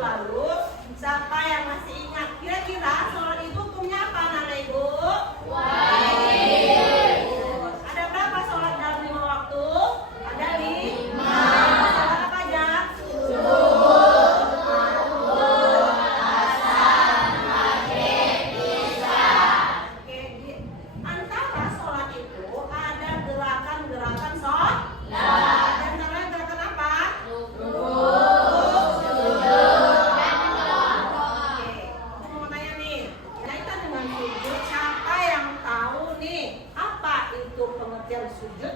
lalu. Siapa yang masih ingat? Kira-kira sholat itu hukumnya apa, anak ibu? Wajib. Ada berapa sholat dalam 5 waktu? Ada 5. Sholat apa aja? Antara sholat itu ada gerakan-gerakan sholat. Dan namanya gerakan apa? Mau tanya nih, kaitan dengan sujud, siapa yang tahu nih apa itu pengertian sujud?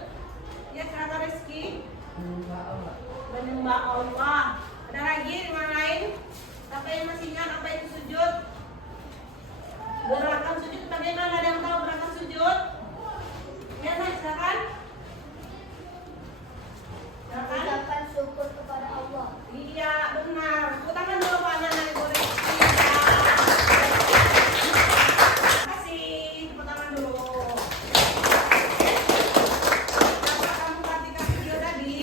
Ya, silakan Rizky. Menyembah Allah. Ada lagi yang lain? Siapa yang masih ingat apa itu sujud? Gerakan sujud bagaimana? Ada yang tahu gerakan sujud? Ya, naik silakan. Silakan. Ucapan syukur kepada Allah. Iya, benar. Tepuk tangan dulu Pak anak-anak Ibu Rizky. Terima kasih. Tepuk tangan dulu. Dapat kamu perhatikan video tadi?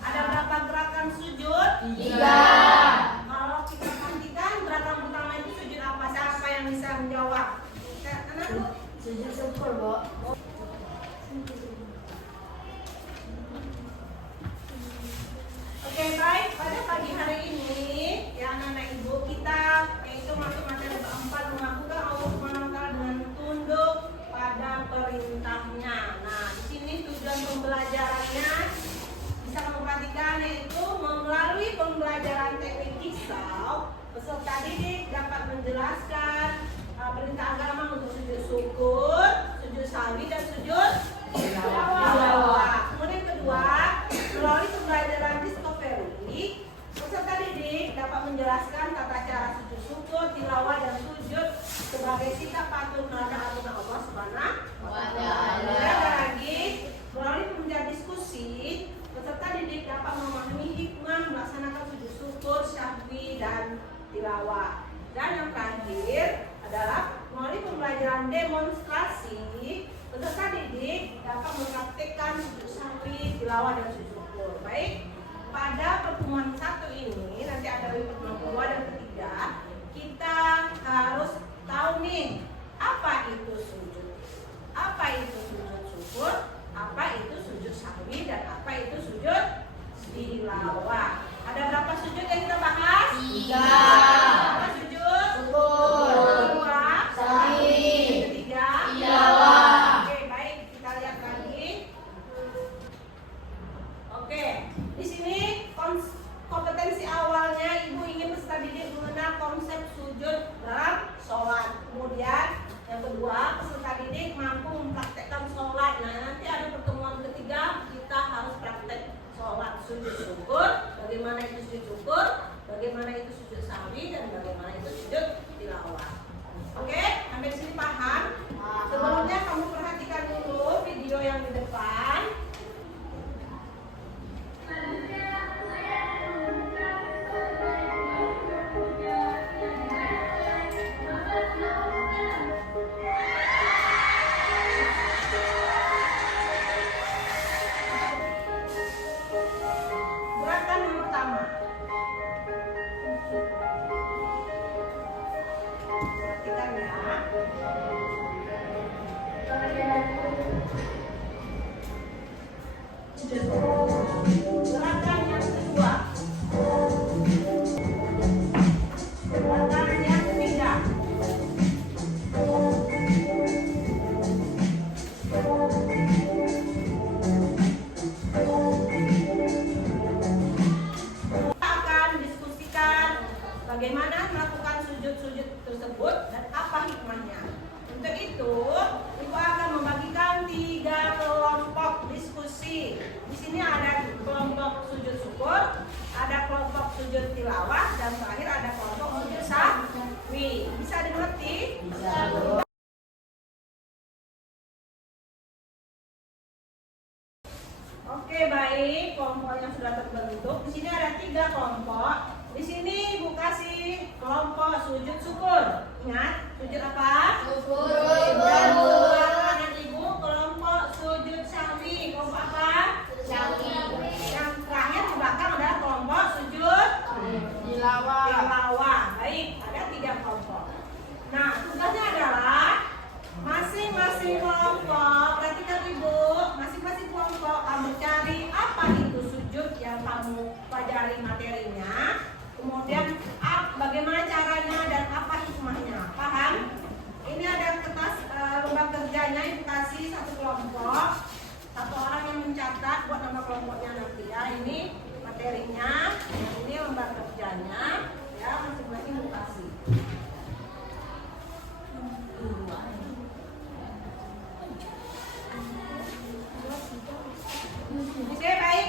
Ada berapa gerakan sujud? 3. Kalau kita perhatikan gerakan pertama itu sujud apa? Siapa yang bisa menjawab? Anakku. Sujud syukur, Bu. Oke, baik. Pada pagi hari ini, ya anak-anak ibu, kita yaitu masuk materi keempat, melakukan Allah Subhanahu wa Ta'ala dengan tunduk pada perintahnya. Nah, di sini tujuan pembelajarannya bisa kamu perhatikan, yaitu melalui pembelajaran teknik kisau, peserta didik dapat menjelaskan perintah agama untuk sujud syukur, sujud sawi, dan sujud tilawah. Kemudian kedua, melalui pembelajaran discovery, peserta didik dapat menjelaskan tata cara sujud syukur, tilawah, dan sujud sebagai sikap patuh terhadap aturan Allah Subhanahu wa Ta'ala. Dan ada lagi, melalui pembelajaran diskusi, peserta didik dapat memahami hikmah melaksanakan sujud syukur, syahwi, dan tilawah. Dan yang terakhir adalah melalui pembelajaran demonstrasi, peserta didik dapat mempraktikkan sujud syahwi, tilawah, dan sujud syukur. Baik, pada pertemuan satu ini, nanti ada pertemuan kedua dan ketiga, kita harus tahu nih, apa itu sujud, apa itu sujud syukur, apa itu sujud syahwi, dan apa itu sujud tilawah. Ada berapa sujud yang kita bahas? 3. Apa sujud? Syukur. Kedua, Syahwi. ketiga, Tilawah. Oke, baik, kita lihat lagi. Oke, di sini kompetensi awalnya ibu ingin peserta didik mengenal konsep sujud dalam sholat. Kemudian yang kedua, peserta didik mampu mempraktekkan sholat. Nah, nanti ada pertemuan ketiga, kita harus praktek sholat sujud syukur. Bagaimana itu sujud syukur, bagaimana itu sujud syahwi, dan bagaimana itu sujud tilawah. Oke, sampai di sini paham? Sebelumnya kamu perhatikan dulu video yang di depan. Gerakan yang pertama. Perhatikan ya. Gerakan yang kedua. Gerakan yang ketiga. Kita akan diskusikan bagaimana melakukan sujud-sujud tersebut dan apa hikmahnya. Untuk itu, ibu akan membagikan 3 kelompok diskusi. Di sini ada kelompok sujud syukur, ada kelompok sujud tilawah, dan terakhir ada kelompok sujud syahwi. Bisa dimengerti? Bisa. Oke, baik, kelompok yang sudah terbentuk. Di sini ada 3 kelompok. Di sini ibu kasih kelompok sujud syukur. Ingat, sujud apa? Syukur. Dan kedua kanan ibu kelompok sujud syahwi. Kelompok apa? Syahwi. Yang terakhir di belakang adalah kelompok sujud Tilawah. tilawah. Baik, ada 3 kelompok. Nah, tugasnya adalah masing-masing kelompok, perhatikan Ibu, masing-masing kelompok kamu cari apa itu sujud yang kamu pelajari materinya, kemudian bagaimana caranya dan apa hikmahnya. Paham? Ini ada kertas lembar kerjanya, Ibu kasih satu kelompok, satu orang yang mencatat buat nama kelompoknya nanti ya. Ini materinya, ini lembar kerjanya, ya masing-masing Ibu kasih. Oke, baik.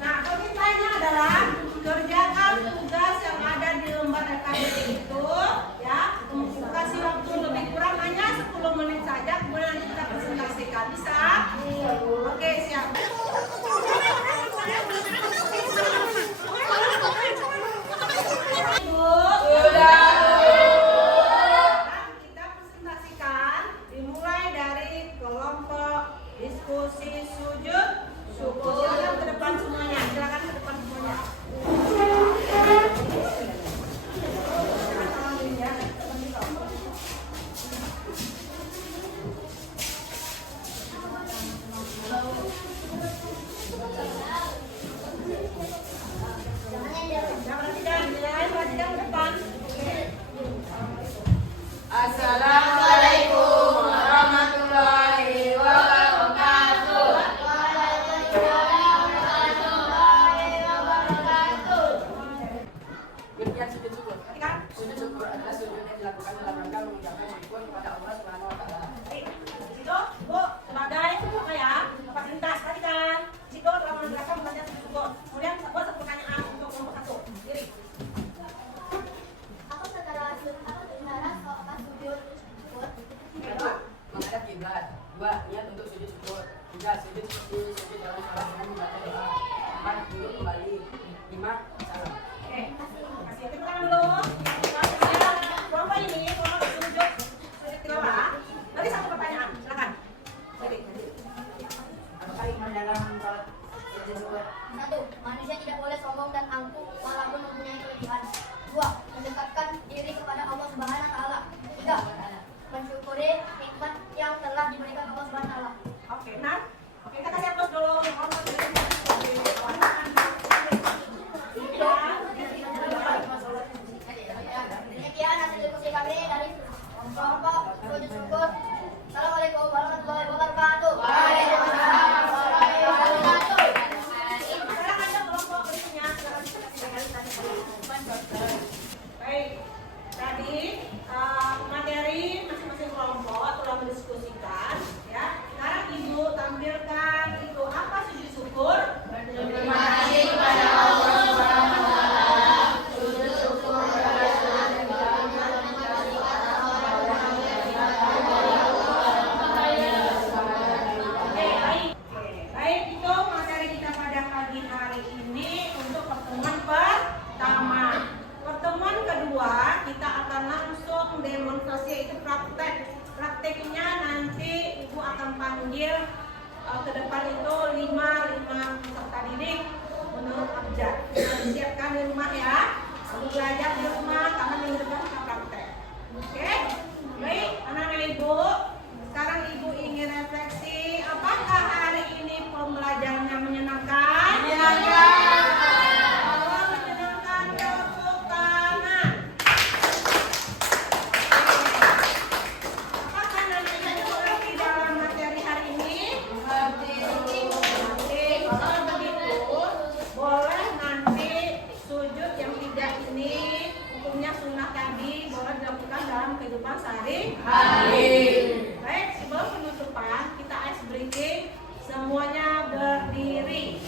Nah, permintaannya adalah kerjakan tugas yang ada di lembar LKPD itu, ya. Kasih waktu lebih kurang hanya 10 menit saja, kemudian nanti kita presentasikan. Bisa? Oke, siap. Ibu, kita presentasikan dimulai dari kelompok diskusi sujud syukur. Silakan ke depan semuanya. Silakan ke depan semuanya. Perhatikan ke depan. Assalamualaikum warahmatullahi wabarakatuh. Demikian sujud syukur. Perhatikan. Sujud syukur adalah sujud yang dilakukan dalam rangka mengucapkan syukur kepada Allah Subhanahu wa taala. Itu, Bu, sebagai apa ya? Fasilitas, perhatikan. Situ telah menjelaskan belajar sujud syukur. Kemudian buat satu pertanyaan untuk kelompok 1. Diri. Aku saudara sujud syukur. Satu, menghadap kiblat. 2, niat untuk sujud syukur. 3, sujud seperti sujud dalam salat dengan membaca doa. 4, duduk kembali. 5, salam. Oke, kasih tepuk tangan dulu. Kemudian kelompok ini, kelompok sujud tilawah. Nanti satu pertanyaan, silakan. Diri. Apakah iman dalam salat sujud syukur? 1. Manusia tidak boleh sombong dan angkuh walaupun mempunyai kelebihan. 2. Mendekatkan diri kepada Allah Subhanahu wa taala. 3. Mensyukuri nikmat yang telah diberikan Allah Subhanahu wa taala. Oke, nah. Oke, kita kasih aplaus dulu. Demikian hasil diskusi kami dari kelompok sujud syukur. Assalamualaikum warahmatullahi wabarakatuh. Waalaikumsalam warahmatullahi wabarakatuh. Sekarang ada kelompok berikutnya. Baik, tadi materi masing-masing kelompok telah mendiskusikan, ya. Sekarang Ibu tampilkan itu apa sujud syukur. Terima kasih kepada Allah Subhanahu wa taala. Sujud syukur adalah sujud yang dilakukan Oke, baik. Baik, itu materi kita pada pagi hari ini untuk pertemuan pertama. Pertemuan kedua, kita akan langsung demonstrasi, yaitu praktek. Prakteknya nanti Ibu akan panggil ke depan itu 5 peserta didik menurut abjad. Siapkan di rumah ya. Kamu belajar di rumah, karena minggu depan kita praktek. Oke? Baik, anak-anak Ibu. Sekarang Ibu ingin refleksi, apakah hari ini pembelajarannya menyenangkan? Menyenangkan. Kalau menyenangkan, tepuk tangan. Apakah nanti mengerti dalam materi hari ini? Nanti, kalau begitu, boleh nanti sujud yang 3 ini, hukumnya sunnah tadi, boleh dilakukan dalam kehidupan sehari-hari. Baik, sebelum penutupan, kita ice breaking, semuanya berdiri.